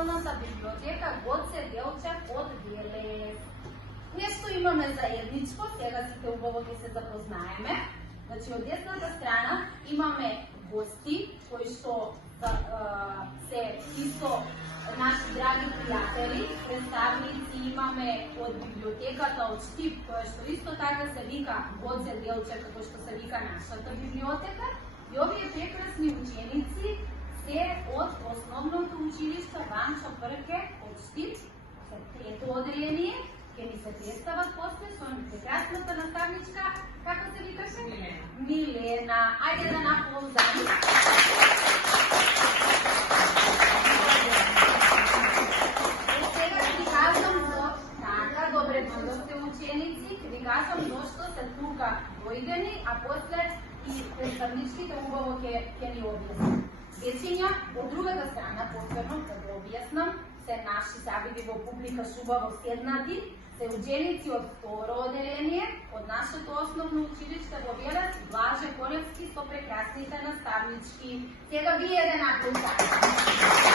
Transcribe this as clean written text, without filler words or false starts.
Националната библиотека Гоце Делчев од Велес. Нешто имаме заедничко, сега сите убаво ќе се запознаеме. Значи, од десната страна имаме гости, кои што се исто наши драги пријатели, представници имаме од библиотеката од Штип, која што исто така се вика Гоце Делчев, како што се вика нашата библиотека. И овие прекрасни ученици се од основното училиште Ванчо Прке од Штип, се трето оделение, ќе ни се представат после со прекрасната наставничка, како се викаше? Милена. Ајде да наползаме. Сега ви кажам така, добре дојдовте ученици, ви кажам зошто се тука дојдени, а после и представничките убаво ќе ни објаснат. Вечиња, од другата страна, посебно, да го објаснам, се наши забиди во публика шубаво седнати, се ученици од второ оделение, од нашето основно училиште во Велес, Блаже Коневски со прекрасните наставнички. Сега вие да наклучате.